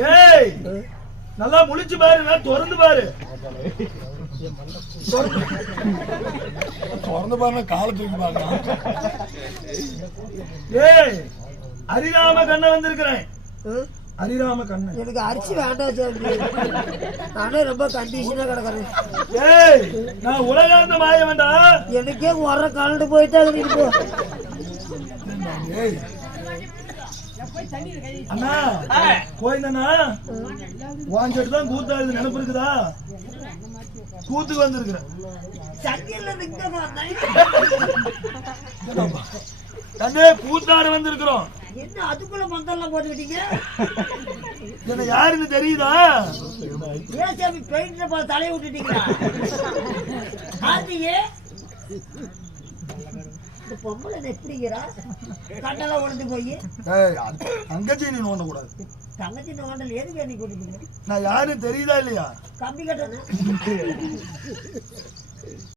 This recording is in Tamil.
ஏய் நல்லா முழிச்சு பாரு, திறந்து பாரு. திறந்து பாருங்க, காலை தூக்கி பாருங்க. ஏய் ஹரிராம கண்ணன் வந்திருக்கிறேன். ஹரிராம கண்ணன் எனக்கு அரிசி வேண்டாம் சாமி, நானே ரொம்ப கண்டிஷனா கிடக்குறேன். ஏய் நான் உலகாந்த மாய வேண்டாம், எனக்கே வர கலந்து போயிட்டா போ. ஏய் அண்ணா போயிருந்தா வாங்கிட்டு தான் கூத்தாது நினைப்பு இருக்குதா? கூத்துக்கு வந்திருக்கிறேன். கண்ணே கூத்தாடு வந்திருக்கிறோம். என்ன அதுக்குள்ள மந்தெல்லாம் போட்டுக்கிட்டீங்க? என்ன யாருன்னு தெரியுதா? ஏன் சாமி பெயிண்ட்ல தலையை விட்டுட்டீங்களா? ஆதியே இந்த பொம்பளை எப்படிங்கிறா? கண்ணெல்லாம் உடஞ்சு போய் தங்கச்சி நீ நோண்ட கூடாது. தங்கச்சி நோண்டல் எதுக்கு நீ கூட்டிட்டு? நான் யாருன்னு தெரியுதா இல்லையா? கம்பி கட்டணும்.